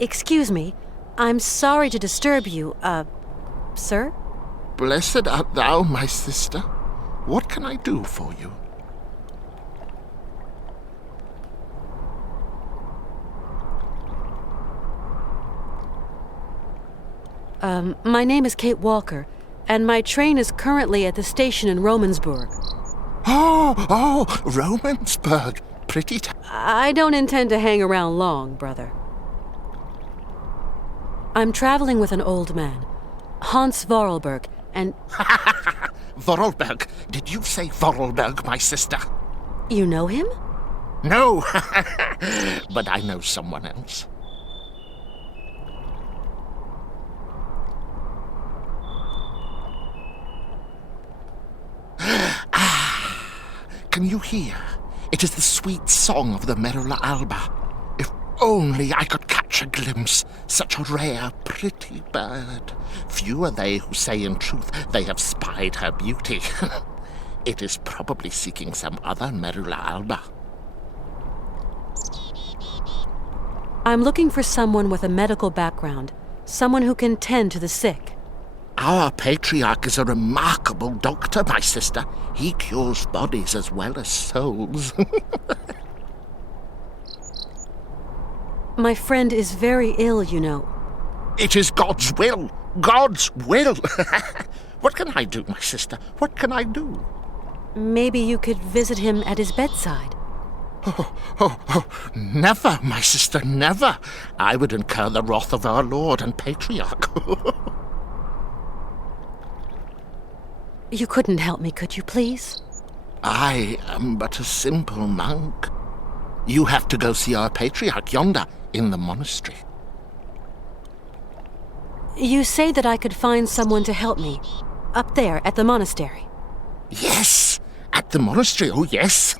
Excuse me. I'm sorry to disturb you, sir? Blessed art thou, my sister. What can I do for you? My name is Kate Walker, and my train is currently at the station in Romansburg. Oh, Romansburg. Pretty I don't intend to hang around long, brother. I'm traveling with an old man, Hans Vorarlberg, and... Vorarlberg. Did you say Vorarlberg, my sister? You know him? No, but I know someone else. Can you hear? It is the sweet song of the Merula alba. If only I could catch a glimpse, such a rare, pretty bird. Few are they who say in truth they have spied her beauty. It is probably seeking some other Merula alba. I'm looking for someone with a medical background, someone who can tend to the sick. Our patriarch is a remarkable doctor, my sister. He cures bodies as well as souls. My friend is very ill, you know. It is God's will. God's will. What can I do, my sister? What can I do? Maybe you could visit him at his bedside. Oh, never, my sister, never. I would incur the wrath of our Lord and Patriarch. You couldn't help me, could you, please? I am but a simple monk. You have to go see our Patriarch yonder in the monastery. You say that I could find someone to help me, up there at the monastery. Yes, at the monastery, oh yes.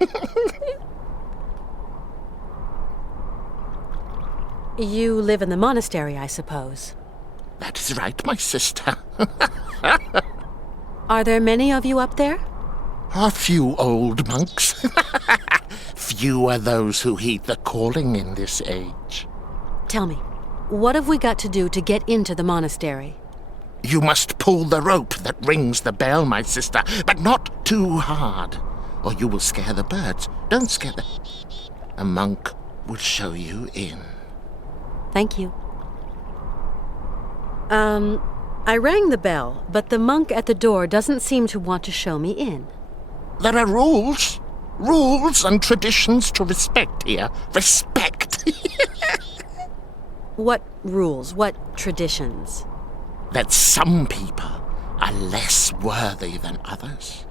You live in the monastery, I suppose. That is right, my sister. Are there many of you up there? A few old monks. Few are those who heed the calling in this age. Tell me, what have we got to do to get into the monastery? You must pull the rope that rings the bell, my sister, but not too hard, or you will scare the birds. Don't scare them. A monk will show you in. Thank you. I rang the bell, but the monk at the door doesn't seem to want to show me in. There are rules and traditions to respect here. Respect. What rules? What traditions? That some people are less worthy than others.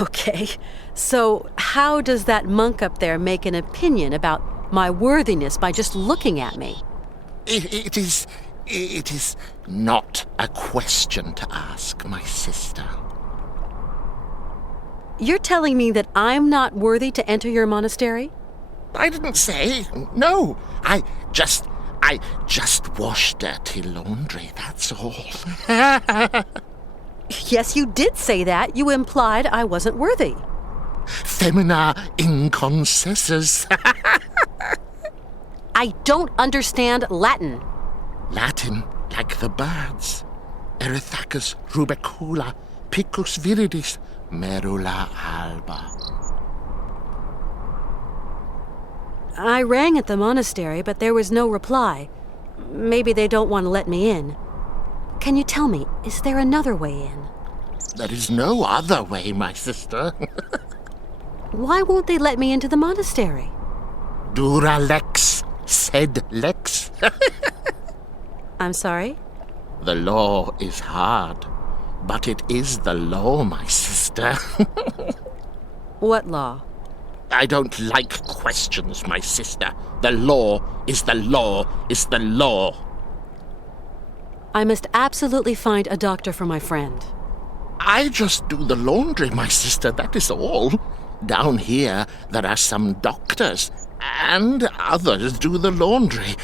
Okay, so how does that monk up there make an opinion about my worthiness by just looking at me? It is not a question to ask, my sister. You're telling me that I'm not worthy to enter your monastery? I didn't say. No, I just wash dirty laundry, that's all. Yes, you did say that. You implied I wasn't worthy. Femina inconcessus. I don't understand Latin. Latin, like the birds. Erythacus rubecula, picus viridis, merula alba. I rang at the monastery, but there was no reply. Maybe they don't want to let me in. Can you tell me, is there another way in? There is no other way, my sister. Why won't they let me into the monastery? Dura lex, sed lex. I'm sorry? The law is hard, but it is the law, my sister. What law? I don't like questions, my sister. The law is the law is the law. I must absolutely find a doctor for my friend. I just do the laundry, my sister, that is all. Down here, there are some doctors, and others do the laundry.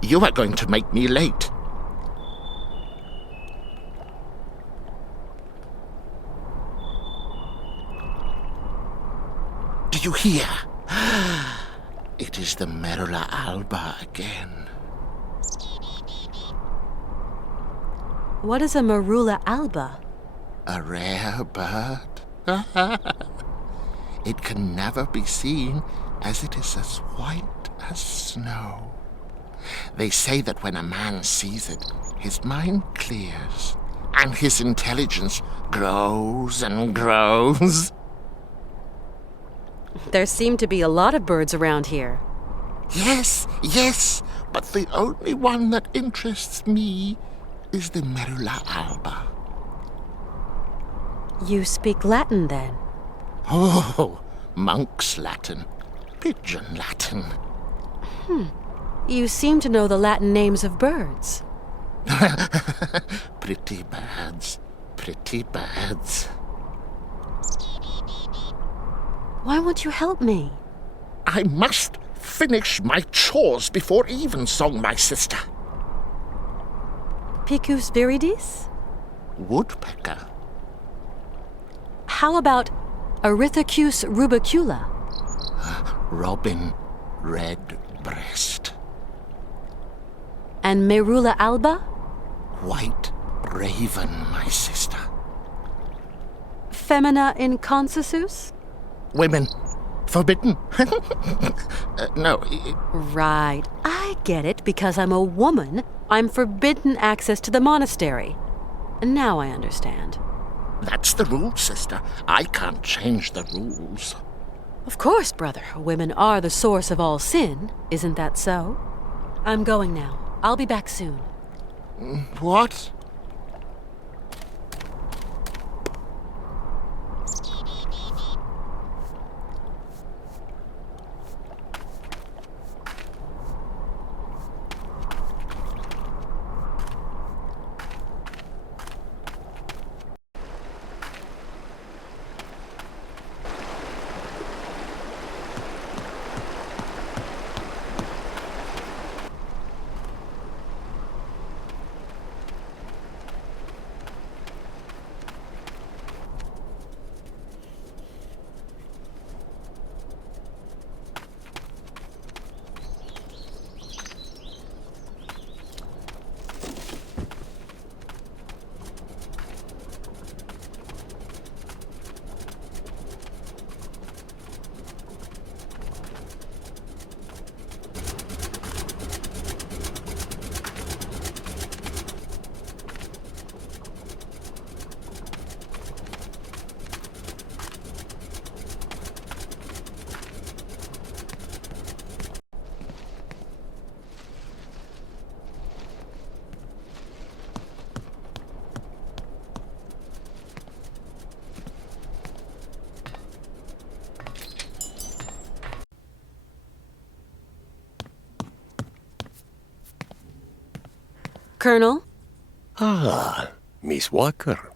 You are going to make me late. Do you hear? It is the Merula alba again. What is a Merula alba? A rare bird. It can never be seen, as it is as white as snow. They say that when a man sees it, his mind clears, and his intelligence grows and grows. There seem to be a lot of birds around here. Yes, but the only one that interests me is the Merula alba. You speak Latin, then? Oh, monk's Latin, pigeon Latin. You seem to know the Latin names of birds. Pretty birds, pretty birds. Why won't you help me? I must finish my chores before evensong, my sister. Picus viridis? Woodpecker. How about Erythacus rubicula? Robin redbreast. And Merula alba? White raven, my sister. Femina inconsensus? Women. Forbidden. No. Right. I get it. Because I'm a woman, I'm forbidden access to the monastery. Now I understand. That's the rule, sister. I can't change the rules. Of course, brother. Women are the source of all sin. Isn't that so? I'm going now. I'll be back soon. What? Colonel? Ah, Miss Walker.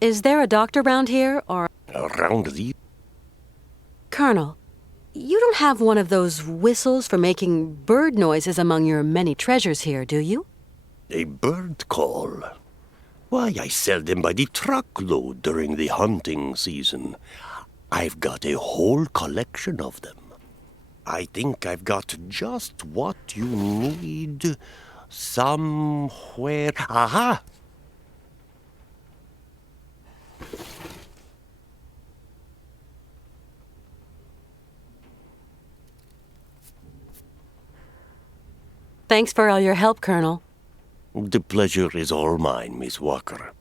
Is there a doctor around here, or... Around the... Colonel, you don't have one of those whistles for making bird noises among your many treasures here, do you? A bird call. Why, I sell them by the truckload during the hunting season. I've got a whole collection of them. I think I've got just what you need somewhere. Aha! Thanks for all your help, Colonel. The pleasure is all mine, Miss Walker.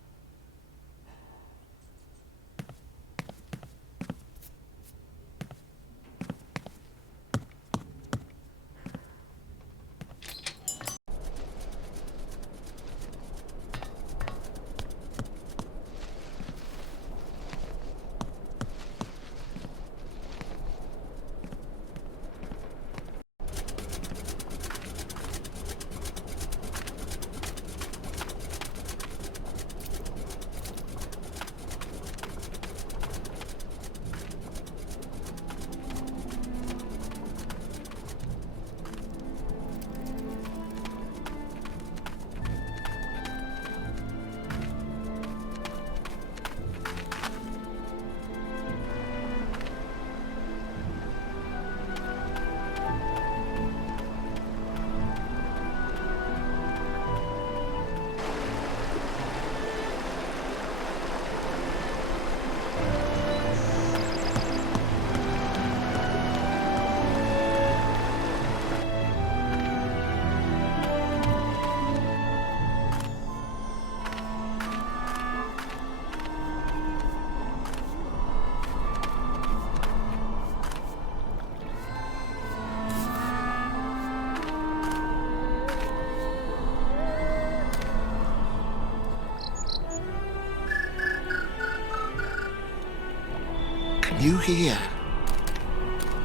you hear?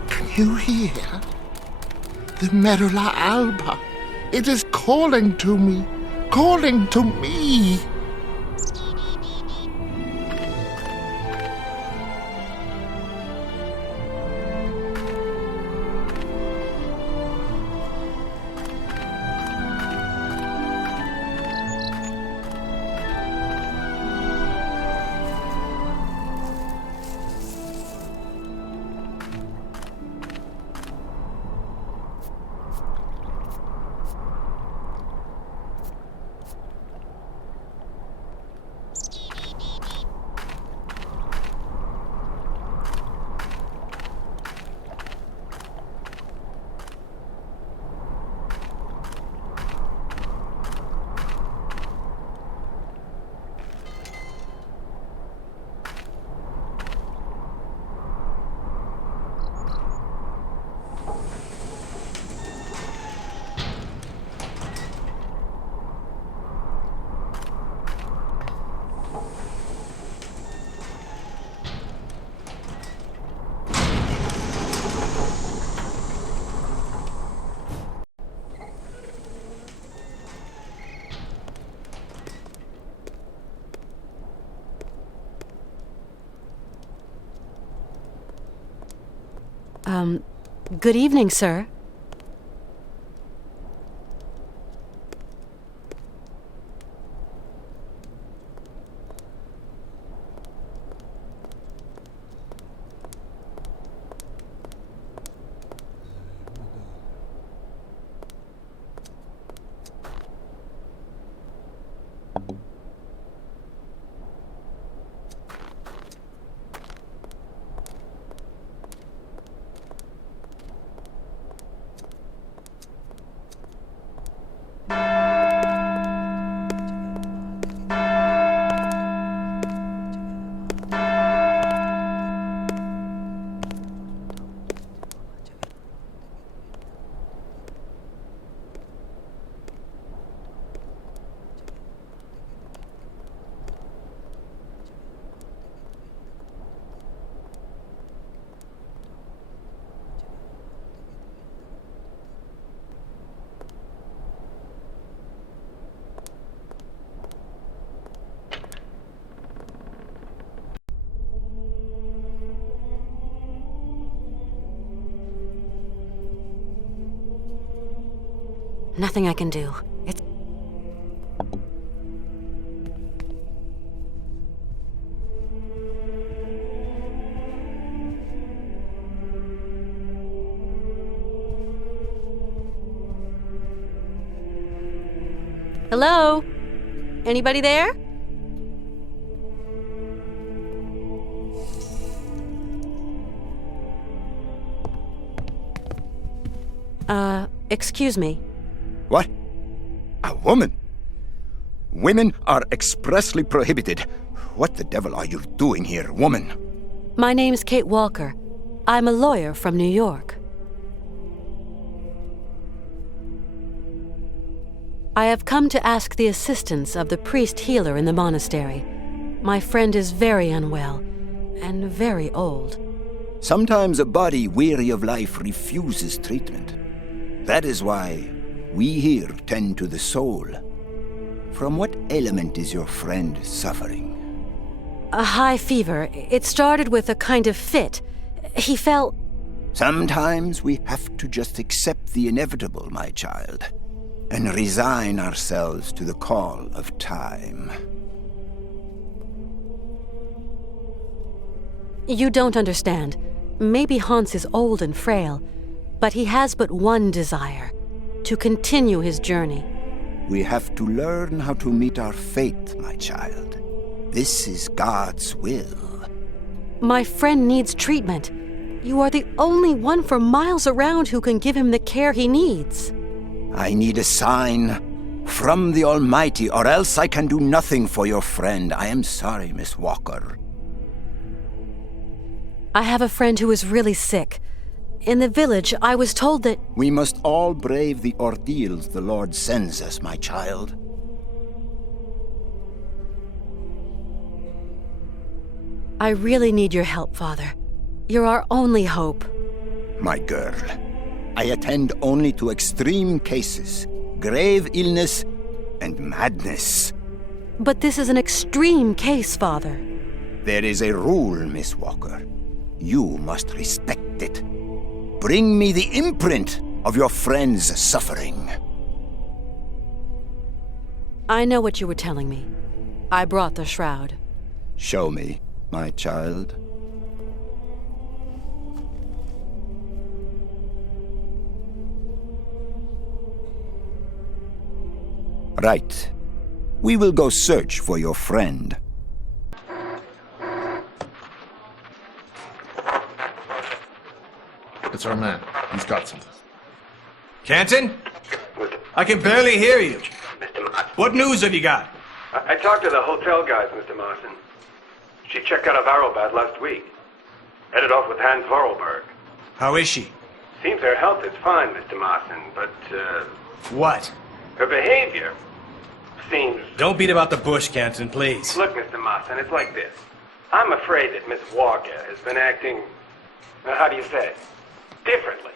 Can you hear? The Merula Alba. It is calling to me. Calling to me. Good evening, sir. Nothing I can do. It's... Hello? Anybody there? Excuse me. What? A woman? Women are expressly prohibited. What the devil are you doing here, woman? My name's Kate Walker. I'm a lawyer from New York. I have come to ask the assistance of the priest healer in the monastery. My friend is very unwell and very old. Sometimes a body weary of life refuses treatment. That is why we here tend to the soul. From what ailment is your friend suffering? A high fever. It started with a kind of fit. He felt... Sometimes we have to just accept the inevitable, my child, and resign ourselves to the call of time. You don't understand. Maybe Hans is old and frail, but he has but one desire, to continue his journey. We have to learn how to meet our fate, my child. This is God's will. My friend needs treatment. You are the only one for miles around who can give him the care he needs. I need a sign from the Almighty, or else I can do nothing for your friend. I am sorry, Miss Walker. I have a friend who is really sick. In the village, I was told that... We must all brave the ordeals the Lord sends us, my child. I really need your help, Father. You're our only hope. My girl, I attend only to extreme cases, grave illness, and madness. But this is an extreme case, Father. There is a rule, Miss Walker. You must respect it. Bring me the imprint of your friend's suffering. I know what you were telling me. I brought the shroud. Show me, my child. Right. We will go search for your friend. It's our man. He's got something. Canton? I can barely hear you. Mr. Martin. What news have you got? I talked to the hotel guys, Mr. Martin. She checked out of Arrowbat last week. Headed off with Hans Vorarlberg. How is she? Seems her health is fine, Mr. Martin, but, What? her behavior seems... Don't beat about the bush, Canton, please. Look, Mr. Martin, it's like this. I'm afraid that Miss Walker has been acting, how do you say, differently.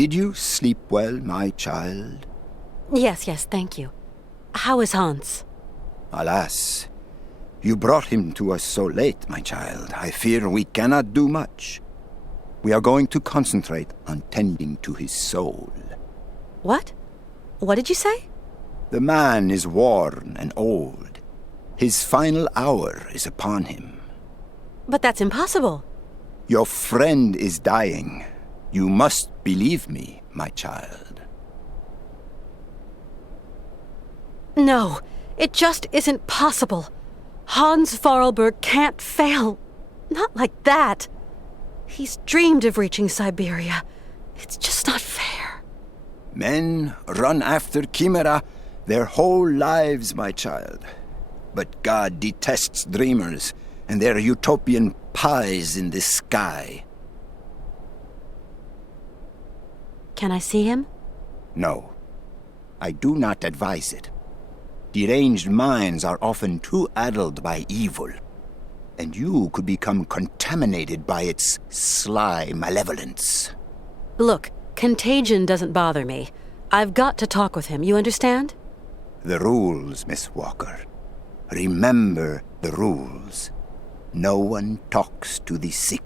Did you sleep well, my child? Yes, thank you. How is Hans? Alas, you brought him to us so late, my child. I fear we cannot do much. We are going to concentrate on tending to his soul. What? What did you say? The man is worn and old. His final hour is upon him. But that's impossible. Your friend is dying. You must believe me, my child. No, it just isn't possible. Hans Vorarlberg can't fail. Not like that. He's dreamed of reaching Syberia. It's just not fair. Men run after chimera their whole lives, my child. But God detests dreamers and their utopian pies in the sky. Can I see him? No, I do not advise it. Deranged minds are often too addled by evil, and you could become contaminated by its sly malevolence. Look, contagion doesn't bother me. I've got to talk with him, you understand? The rules, Miss Walker. Remember the rules. No one talks to the sick.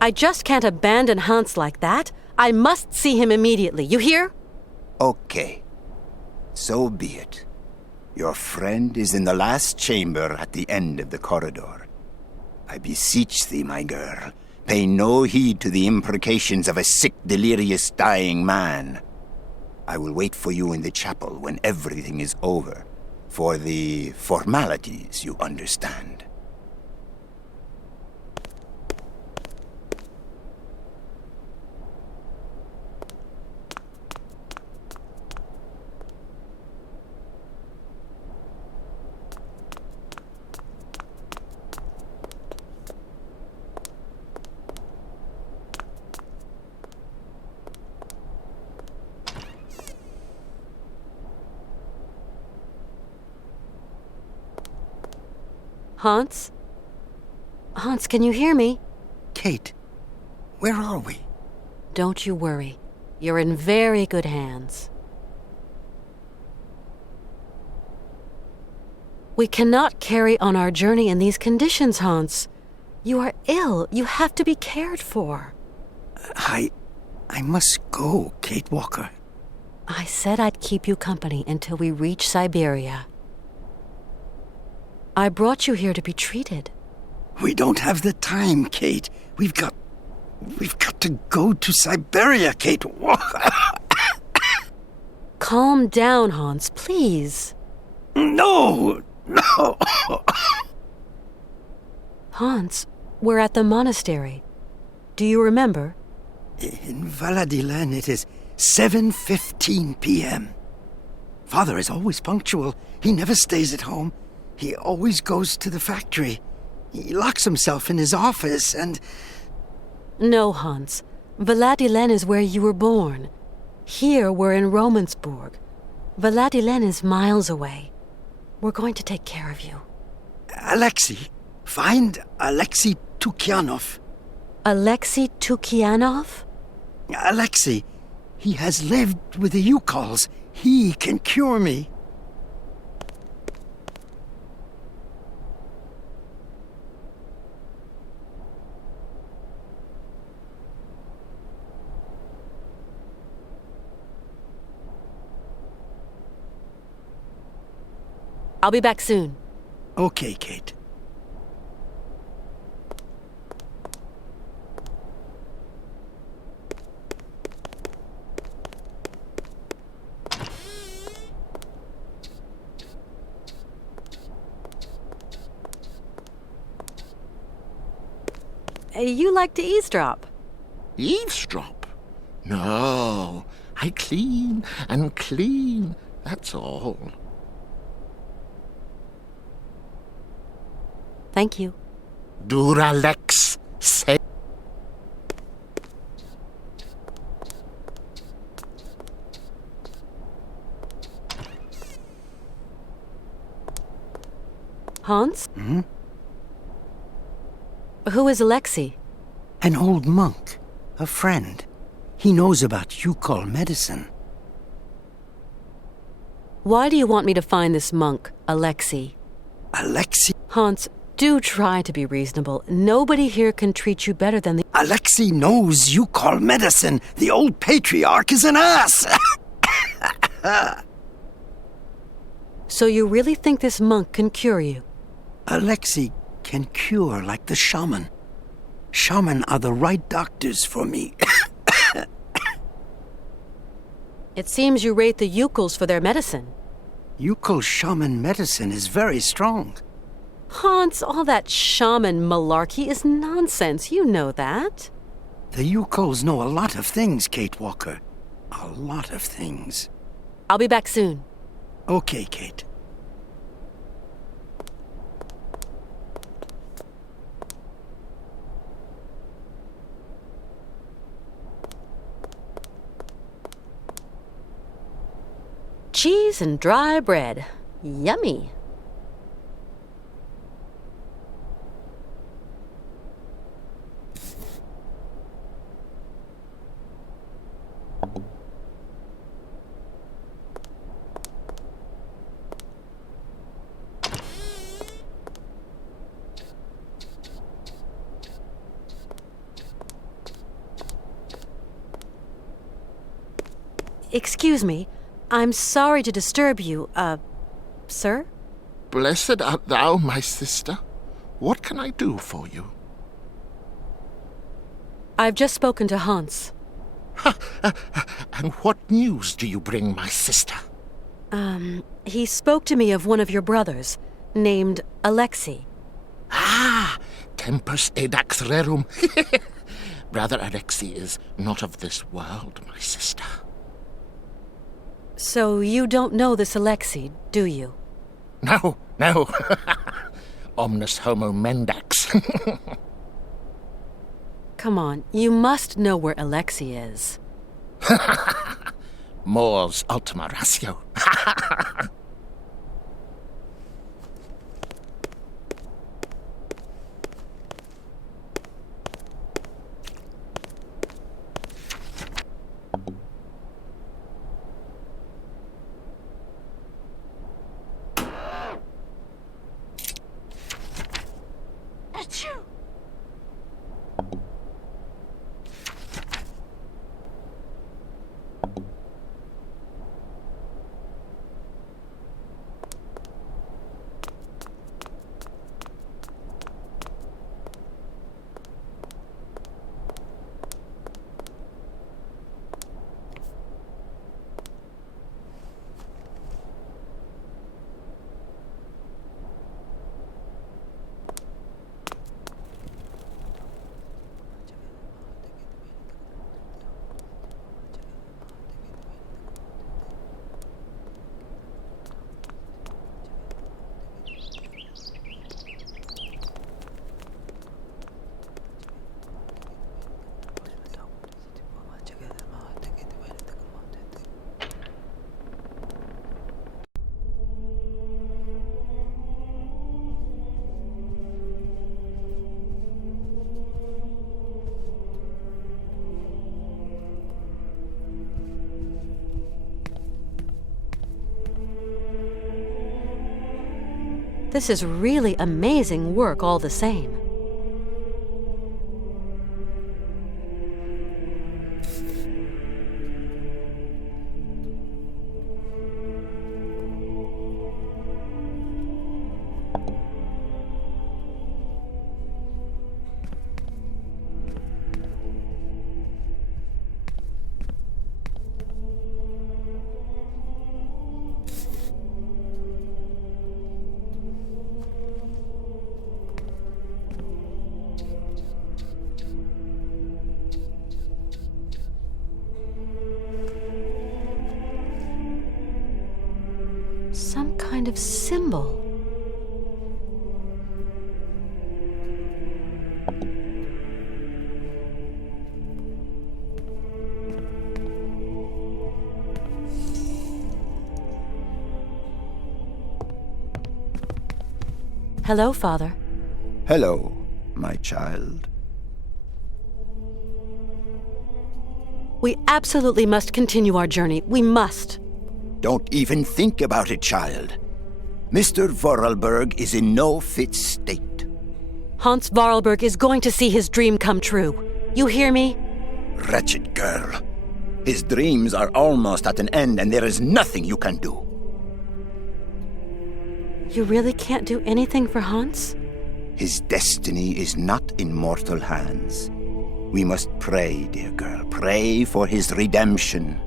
I just can't abandon Hans like that. I must see him immediately, you hear? Okay, so be it. Your friend is in the last chamber at the end of the corridor. I beseech thee, my girl, pay no heed to the imprecations of a sick, delirious, dying man. I will wait for you in the chapel when everything is over, for the formalities, you understand. Hans? Hans, can you hear me? Kate, where are we? Don't you worry. You're in very good hands. We cannot carry on our journey in these conditions, Hans. You are ill. You have to be cared for. I must go, Kate Walker. I said I'd keep you company until we reach Syberia. I brought you here to be treated. We don't have the time, Kate. We've got We've got to go to Syberia, Kate Walker. Calm down, Hans, please. No! Hans, we're at the monastery. Do you remember? In Valadilen, it is 7:15 p.m. Father is always punctual. He never stays at home. He always goes to the factory. He locks himself in his office and... No, Hans. Valadilen is where you were born. Here we're in Romansburg. Valadilen is miles away. We're going to take care of you. Alexei. Find Alexei Tukyanov. Alexei Tukyanov? Alexei. He has lived with the Ukals. He can cure me. I'll be back soon. Okay, Kate. You like to eavesdrop. Eavesdrop? No, I clean and clean, that's all. Thank you. Duralex, say. Hans? Who is Alexei? An old monk. A friend. He knows about Ukol medicine. Why do you want me to find this monk, Alexei? Alexei? Hans, do try to be reasonable. Nobody here can treat you better than the... Alexei knows Ukol medicine. The old patriarch is an ass. So you really think this monk can cure you? Alexei can cure like the shaman. Shaman are the right doctors for me. It seems you rate the Ukals for their medicine. Ukol shaman medicine is very strong. Hans, all that shaman malarkey is nonsense. You know that. The Ukols know a lot of things, Kate Walker. A lot of things. I'll be back soon. Okay, Kate. Cheese and dry bread. Yummy. Excuse me. I'm sorry to disturb you, sir? Blessed art thou, my sister. What can I do for you? I've just spoken to Hans. And what news do you bring, my sister? He spoke to me of one of your brothers, named Alexei. Ah, tempus edax rerum. Brother Alexei is not of this world, my sister. So you don't know this Alexei, do you? No. Omnis homo mendax. Come on, you must know where Alexei is. Mors ultima ratio. This is really amazing work all the same. Some kind of symbol. Hello, Father. Hello, my child. We absolutely must continue our journey. We must. Don't even think about it, child. Mr. Vorarlberg is in no fit state. Hans Vorarlberg is going to see his dream come true. You hear me? Wretched girl. His dreams are almost at an end, and there is nothing you can do. You really can't do anything for Hans? His destiny is not in mortal hands. We must pray, dear girl. Pray for his redemption.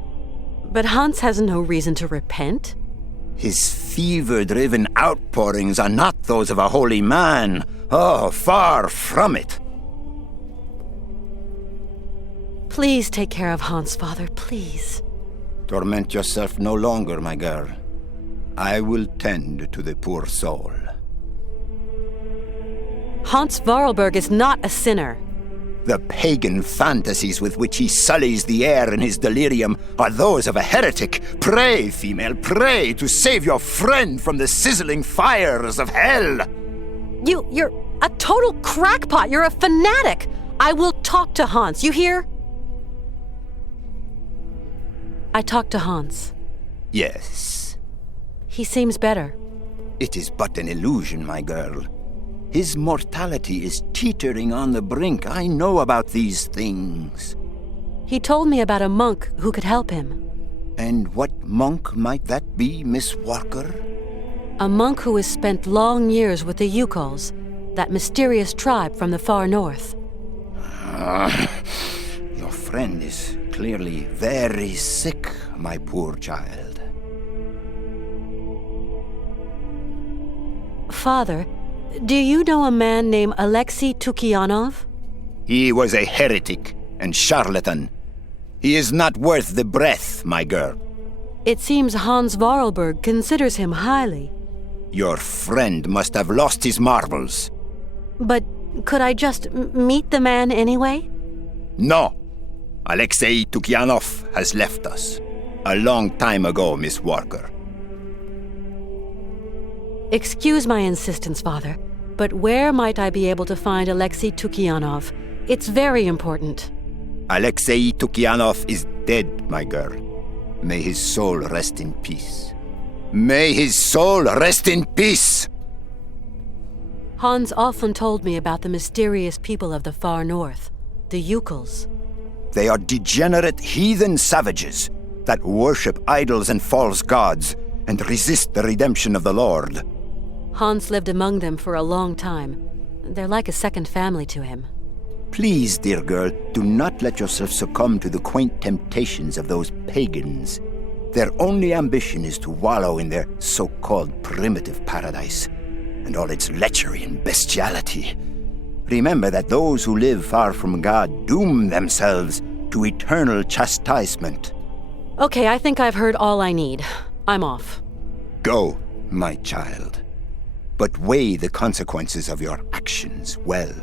But Hans has no reason to repent. His fever-driven outpourings are not those of a holy man. Oh, far from it. Please take care of Hans, Father, please. Torment yourself no longer, my girl. I will tend to the poor soul. Hans Vorarlberg is not a sinner. The pagan fantasies with which he sullies the air in his delirium are those of a heretic. Pray, female, pray to save your friend from the sizzling fires of hell. You're a total crackpot. You're a fanatic. I will talk to Hans, you hear? I talked to Hans. Yes. He seems better. It is but an illusion, my girl. His mortality is teetering on the brink. I know about these things. He told me about a monk who could help him. And what monk might that be, Miss Walker? A monk who has spent long years with the Sokals, that mysterious tribe from the far north. Your friend is clearly very sick, my poor child. Father, do you know a man named Alexei Tukianov? He was a heretic and charlatan. He is not worth the breath, my girl. It seems Hans Vorarlberg considers him highly. Your friend must have lost his marbles. But could I just meet the man anyway? No. Alexei Tukianov has left us. A long time ago, Miss Walker. Excuse my insistence, Father, but where might I be able to find Alexei Tukianov? It's very important. Alexei Tukianov is dead, my girl. May his soul rest in peace. May his soul rest in peace! Hans often told me about the mysterious people of the far north, the Sokals. They are degenerate heathen savages that worship idols and false gods and resist the redemption of the Lord. Hans lived among them for a long time. They're like a second family to him. Please, dear girl, do not let yourself succumb to the quaint temptations of those pagans. Their only ambition is to wallow in their so-called primitive paradise, and all its lechery and bestiality. Remember that those who live far from God doom themselves to eternal chastisement. Okay, I think I've heard all I need. I'm off. Go, my child. But weigh the consequences of your actions well.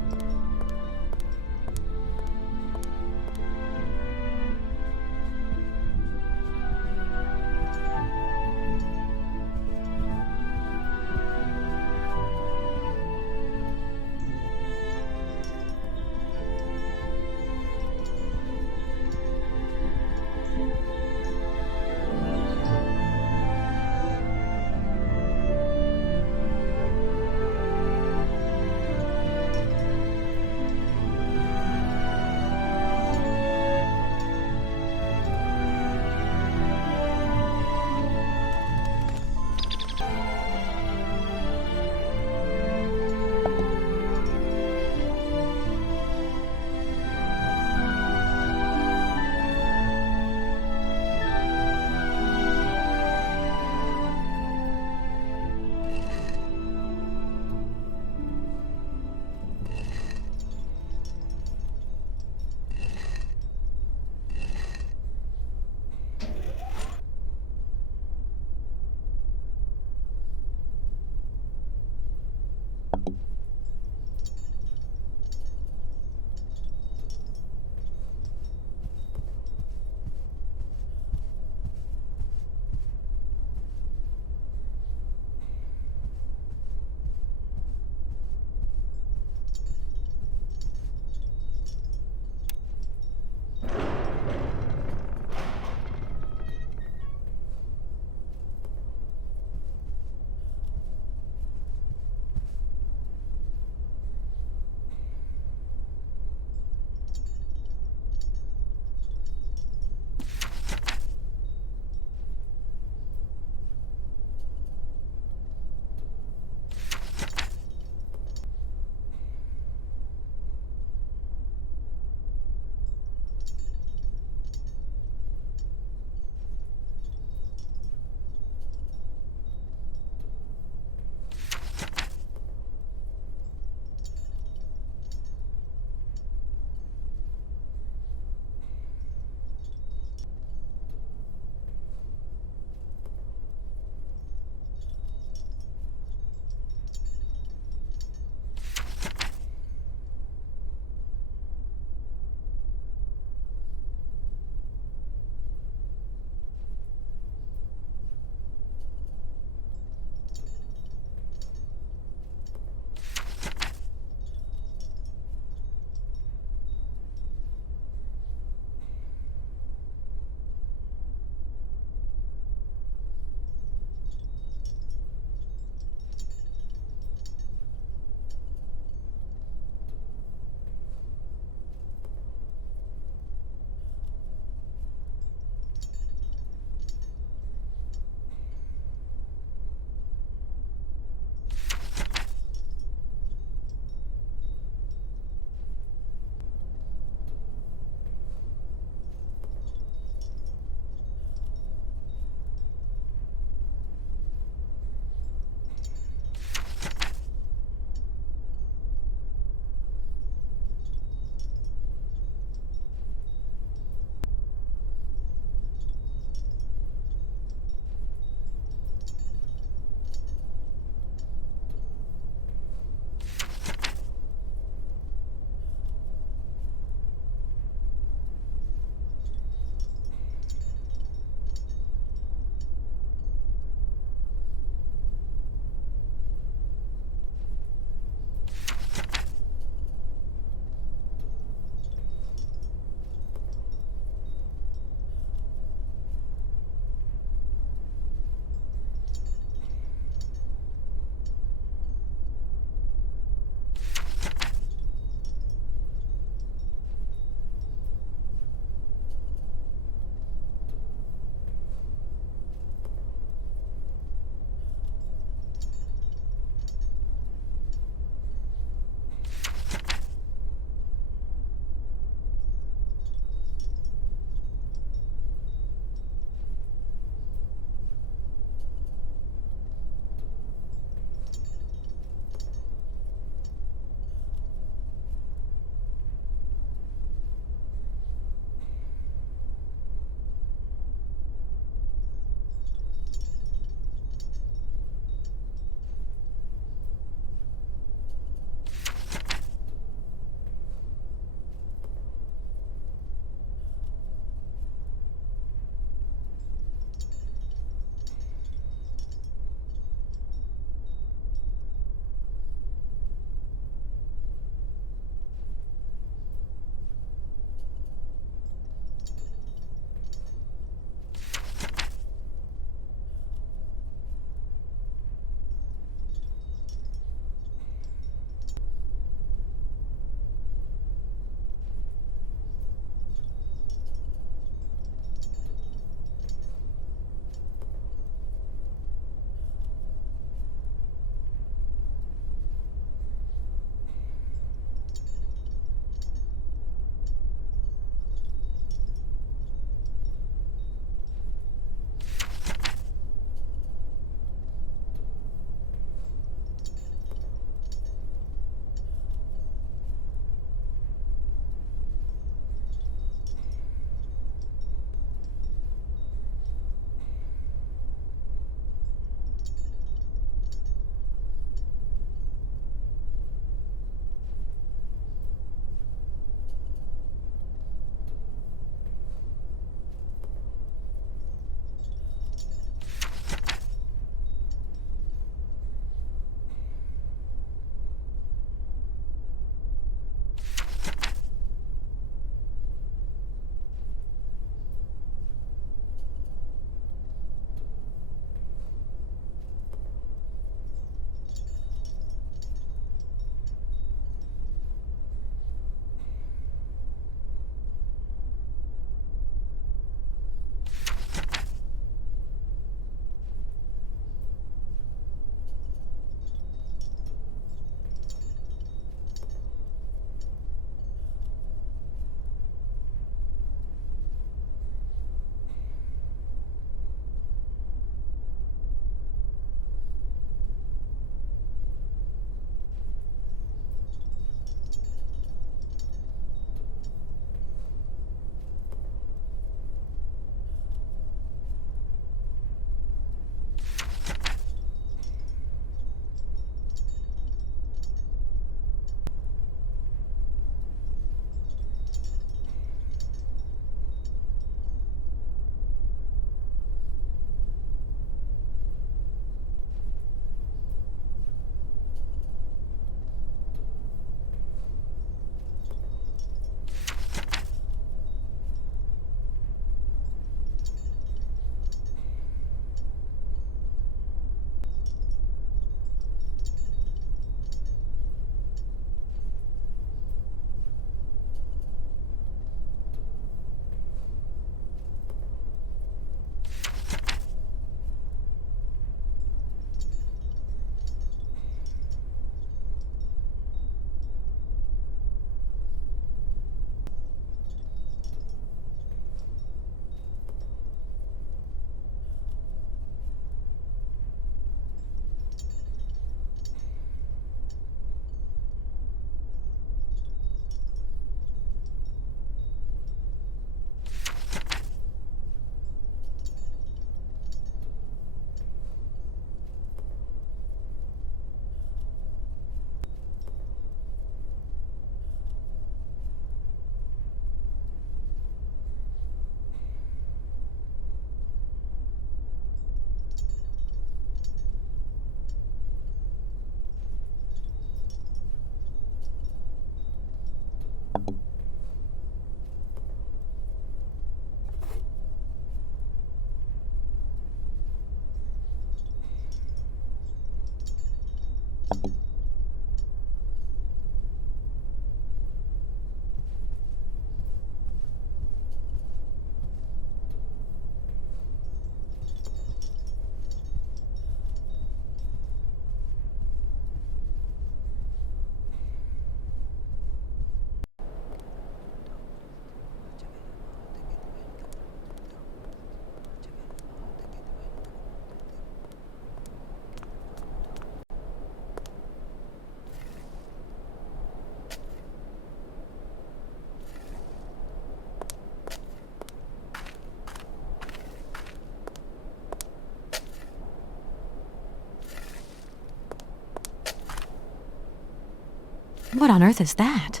What on earth is that?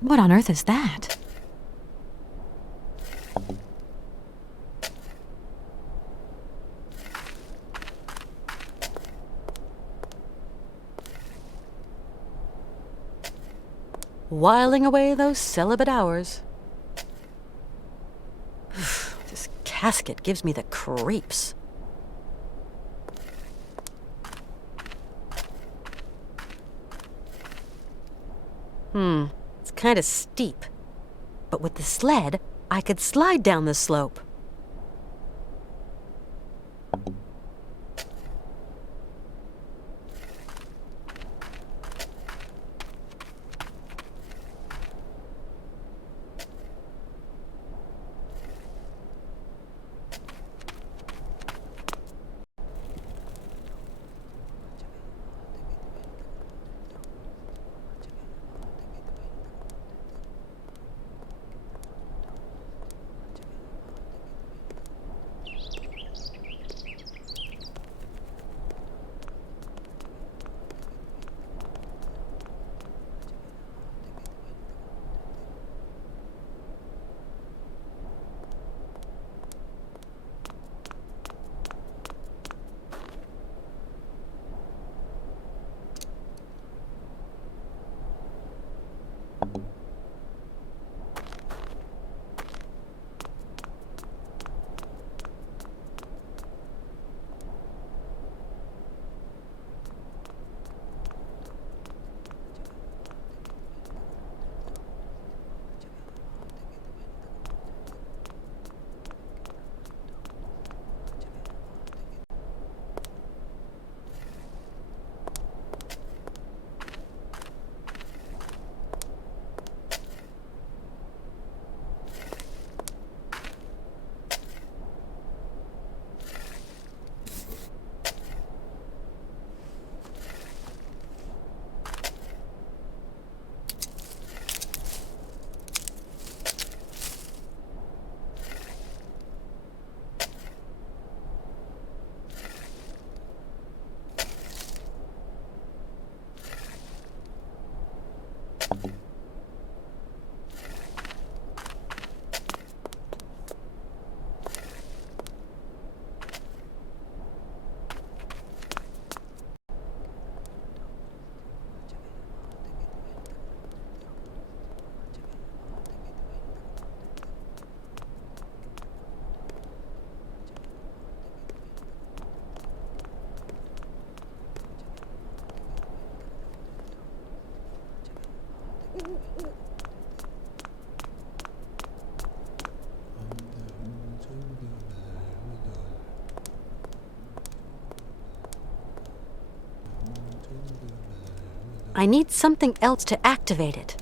What on earth is that? Whiling away those celibate hours. This casket gives me the creeps. It's kind of steep. But with the sled, I could slide down the slope. I need something else to activate it.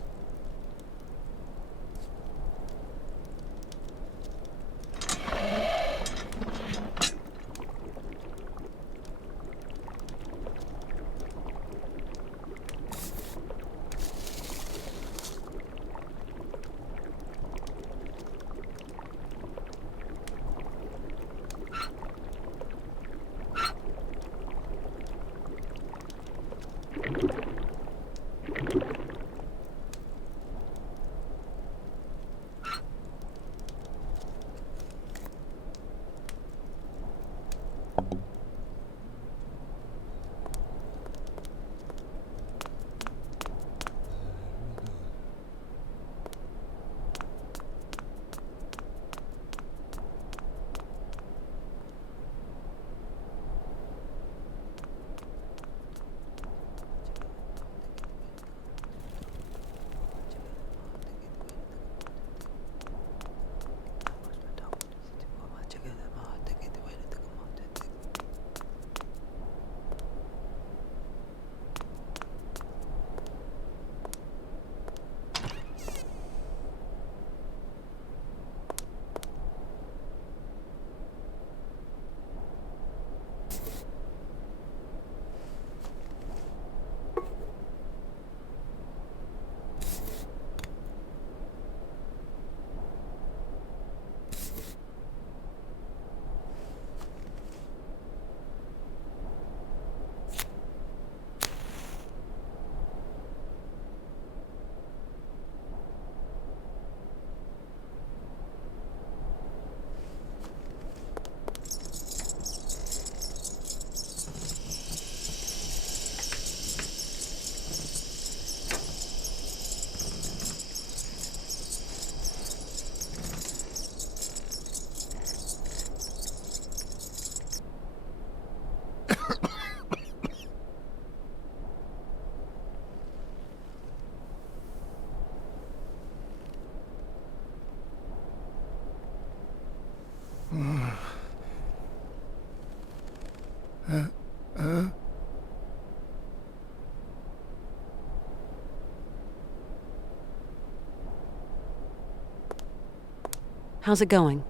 How's it going?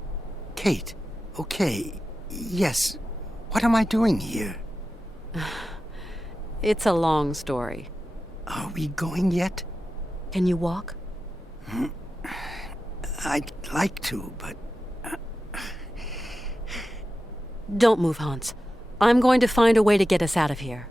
Kate, okay, yes. What am I doing here? It's a long story. Are we going yet? Can you walk? I'd like to, but... Don't move, Hans. I'm going to find a way to get us out of here.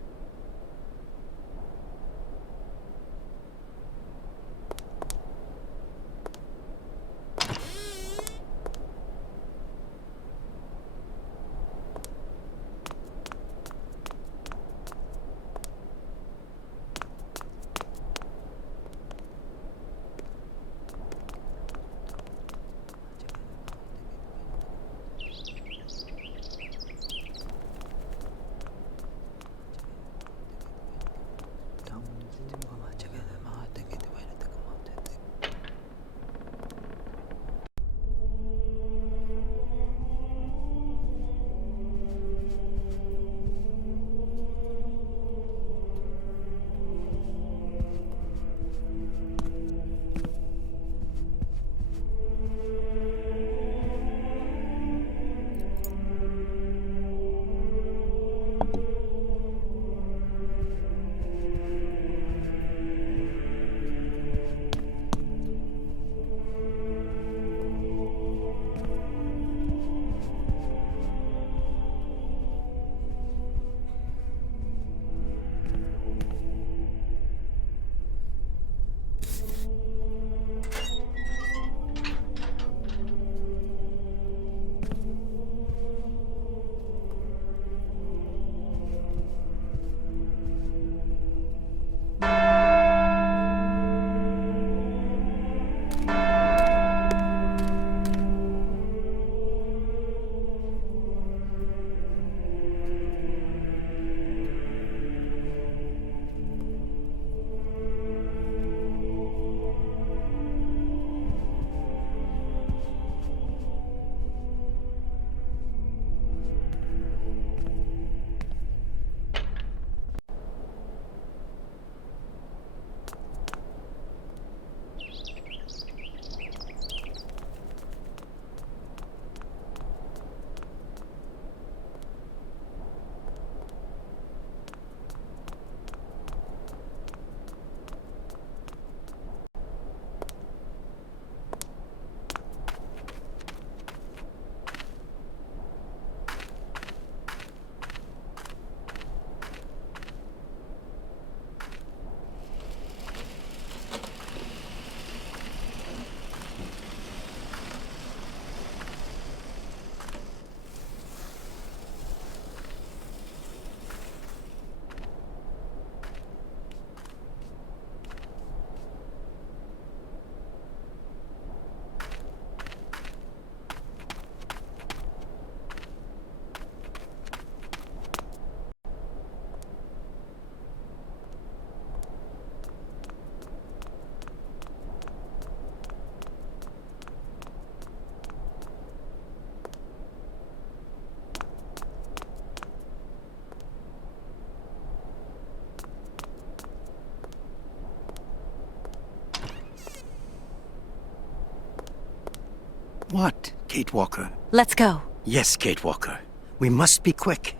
What, Kate Walker? Let's go. Yes, Kate Walker. We must be quick.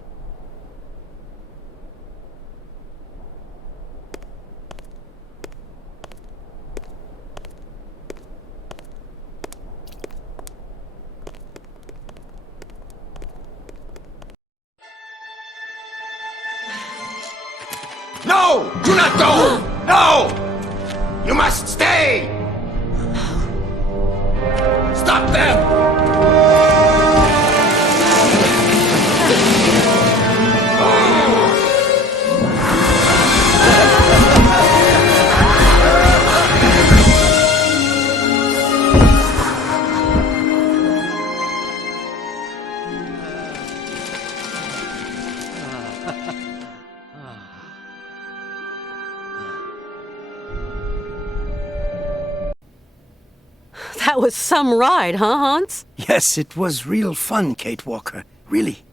No! Do not go! No! You must stay! Stop them! That was some ride, huh, Hans? Yes, it was real fun, Kate Walker. Really.